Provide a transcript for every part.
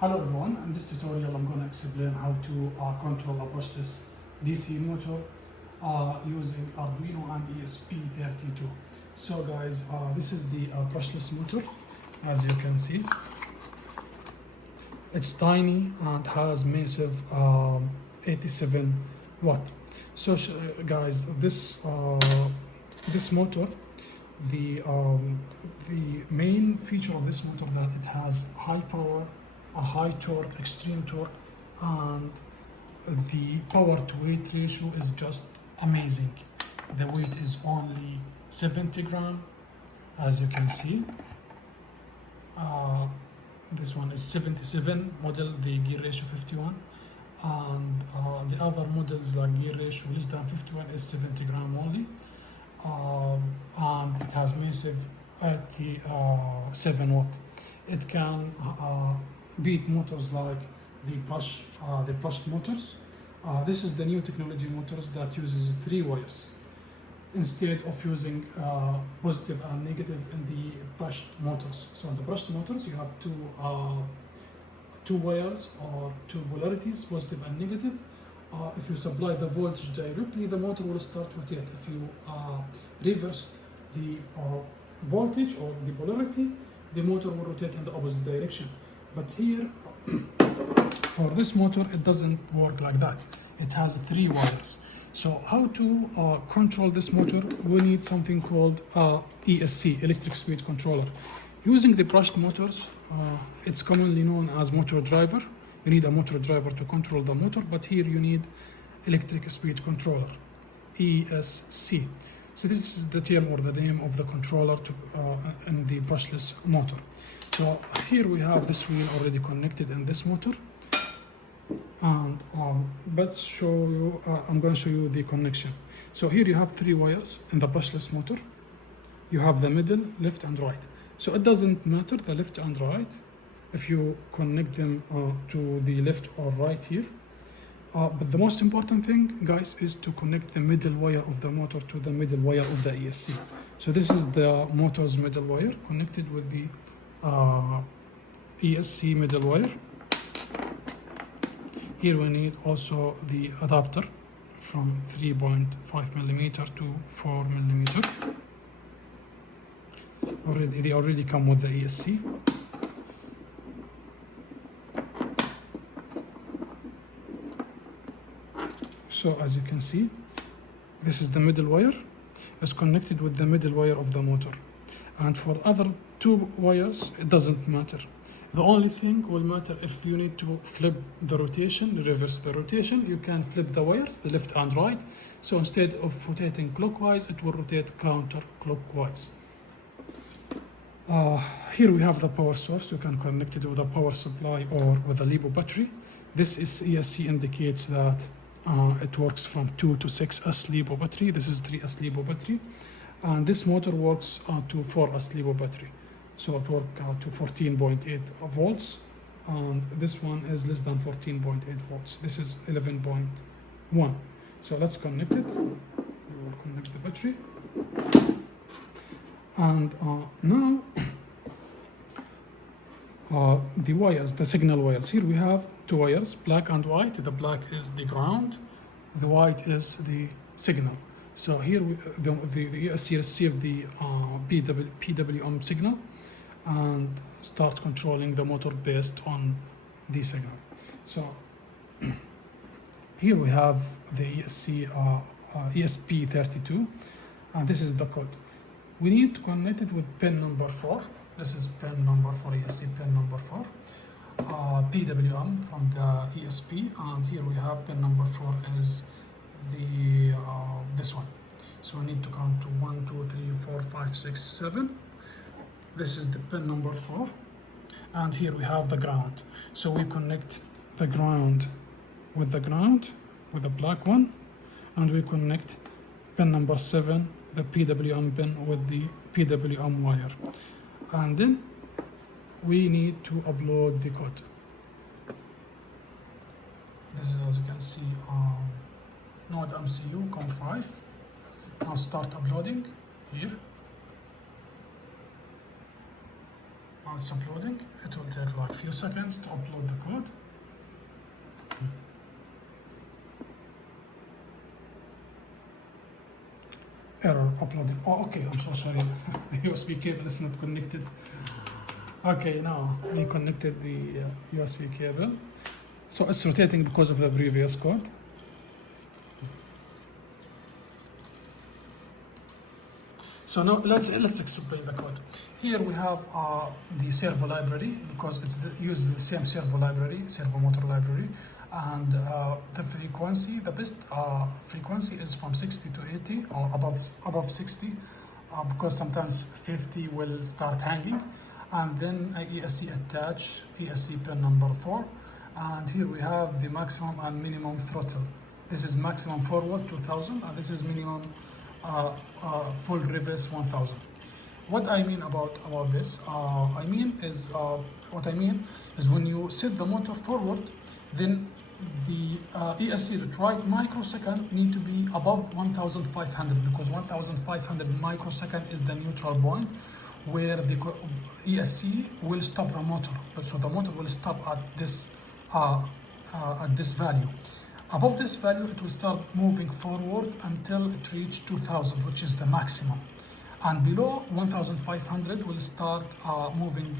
Hello everyone, in this tutorial I'm going to explain how to control a brushless DC motor using Arduino and ESP32. So guys, this is the brushless motor. As you can see, it's tiny and has massive 87 watt. So guys, this motor, the main feature of this motor that it has high power, a high torque, extreme torque, and the power to weight ratio is just amazing. The weight is only 70 grams, as you can see. This one is 77 model, the gear ratio 51, and the other models, the gear ratio less than 51 is 70 grams only, and it has massive 87 watt. It can beat motors like the brushed motors. This is the new technology motors that uses 3 wires instead of using positive and negative in the brushed motors. So in the brushed motors you have two wires or 2 polarities, positive and negative. If you supply the voltage directly, the motor will start rotate. If you reverse the voltage or the polarity, the motor will rotate in the opposite direction. But here, for this motor, it doesn't work like that. It has 3 wires. So how to control this motor? We need something called ESC, electric speed controller. Using the brushed motors, it's commonly known as motor driver. You need a motor driver to control the motor, but here you need electric speed controller, ESC. So this is the term or the name of the controller in the brushless motor. So here we have this wheel already connected in this motor, and let's show you, I'm going to show you the connection. So here you have 3 wires in the brushless motor. You have the middle, left and right. So it doesn't matter the left and right if you connect them to the left or right here. But the most important thing, guys, is to connect the middle wire of the motor to the middle wire of the ESC. So this is the motor's middle wire connected with the ESC middle wire. Here we need also the adapter from 3.5 millimeter to 4 millimeter. They already come with the ESC. So as you can see, this is the middle wire. It's connected with the middle wire of the motor. And for other 2 wires, it doesn't matter. The only thing will matter if you need to flip the rotation, reverse the rotation, you can flip the wires, the left and right. So instead of rotating clockwise, it will rotate counterclockwise. Here we have the power source. You can connect it with a power supply or with a LiPo battery. This is ESC indicates that it works from 2 to 6S LiPo battery. This is 3S LiPo battery. And this motor works to 4S LiPo battery. So it works to 14.8 volts. And this one is less than 14.8 volts. This is 11.1. So let's connect it. We will connect the battery. And now the wires, the signal wires. Here we have 2 wires, black and white. The black is the ground, the white is the signal. So here the ESC receive the PWM signal and start controlling the motor based on the signal. So here we have the ESP32, and this is the code. We need to connect it with pin number 4. This is pin number 4, ESC pin number 4. PWM from the ESP, and here we have pin number 4 is the this one. So we need to count to 1, 2, 3, 4, 5, 6, 7. This is the pin number 4, and here we have the ground. So we connect the ground with the black one, and we connect pin number 7, the PWM pin, with the PWM wire, and then we need to upload the code. This is, as you can see, Node MCU COM5. Now start uploading here. It's uploading. It will take like a few seconds to upload the code. Error uploading. Oh, okay, I'm so sorry. The USB cable is not connected. Okay, now we connected the USB cable. So it's rotating because of the previous code. So now let's explain the code. Here we have the servo library because it uses the same servo library, servo motor library, and the frequency, the best frequency is from 60 to 80 or above 60, because sometimes 50 will start hanging, and then esc.attach, escPin number 4, and here we have the maximum and minimum throttle. This is maximum forward 2000, and this is minimum full reverse 1000. What I mean about this, what I mean is when you set the motor forward, then the esc, the write microsecond, need to be above 1500, because 1500 microsecond is the neutral point where the esc will stop the motor. So the motor will stop at this value. Above this value, it will start moving forward until it reaches 2000, which is the maximum. And below 1500 will start moving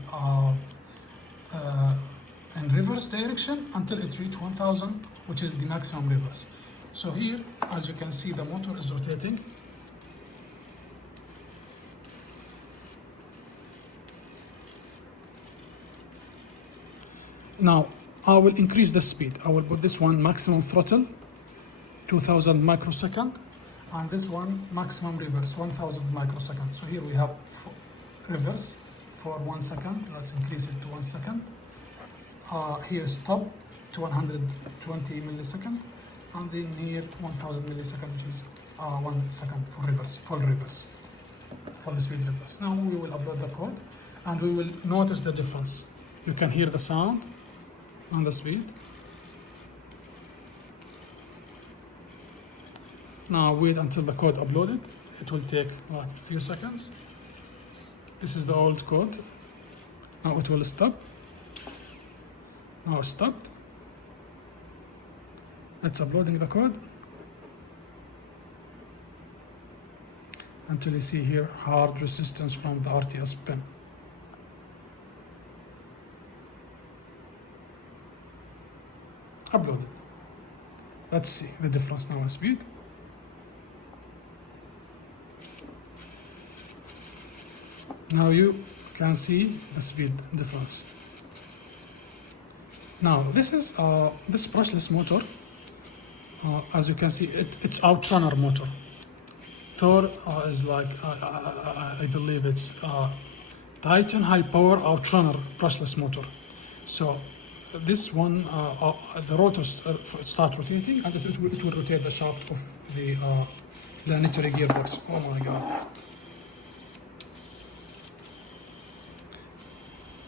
in reverse direction until it reaches 1000, which is the maximum reverse. So here, as you can see, the motor is rotating. Now, I will increase the speed. I will put this one maximum throttle, 2000 microsecond, and this one maximum reverse, 1000 microsecond. So here we have reverse for 1 second. Let's increase it to 1 second. Here stop to 120 millisecond, and then here 1000 millisecond, which is 1 second for reverse, full speed reverse. Now we will upload the code, and we will notice the difference. You can hear the sound and the speed. Now wait until the code uploaded. It will take like a few seconds. This is the old code. Now it will stop. Now it stopped. It's uploading the code until you see here hard resistance from the RTS pin. Uploaded. Let's see the difference now in speed. Now you can see the speed difference. Now this is this brushless motor. As you can see, it's outrunner motor. Thor is like I believe it's Titan high power outrunner brushless motor. So this one, the rotors start rotating, and it will rotate the shaft of the planetary gearbox. Oh my god.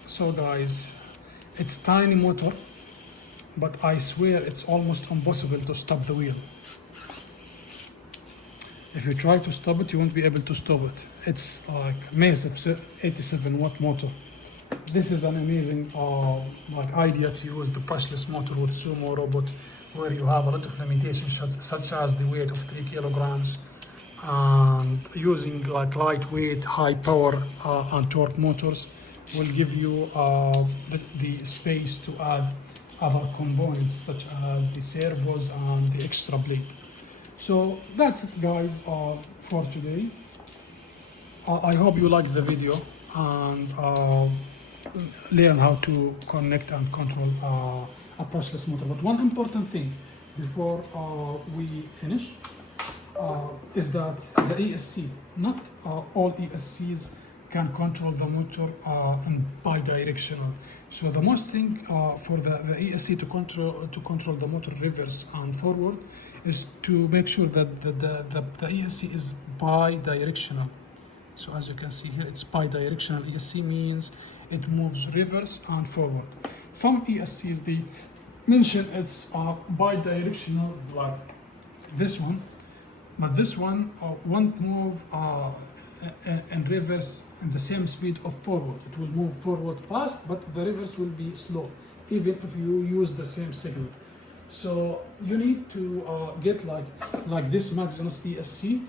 So guys, it's tiny motor, but I swear it's almost impossible to stop the wheel. If you try to stop it, you won't be able to stop it. It's like massive 87 watt motor. This is an amazing like idea to use the brushless motor with sumo robot, where you have a lot of limitations such as the weight of 3 kilograms, and using like lightweight, high power and torque motors will give you the space to add other components such as the servos and the extra blade. So that's it guys for today. I hope you liked the video and learn how to connect and control a brushless motor. But one important thing before we finish is that the ESC, not all ESCs can control the motor in bidirectional. So the most thing for the ESC to control the motor reverse and forward is to make sure that the ESC is bidirectional. So as you can see here, it's bidirectional. ESC means it moves reverse and forward. Some ESCs, they mention it's bidirectional, like this one, but this one won't move and reverse in the same speed of forward. It will move forward fast, but the reverse will be slow, even if you use the same signal. So you need to get like this Maximus ESC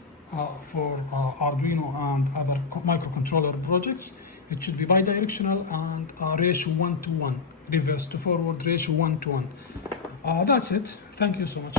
for Arduino and other microcontroller projects. It should be bidirectional and ratio 1:1, reverse to forward ratio 1:1. That's it. Thank you so much.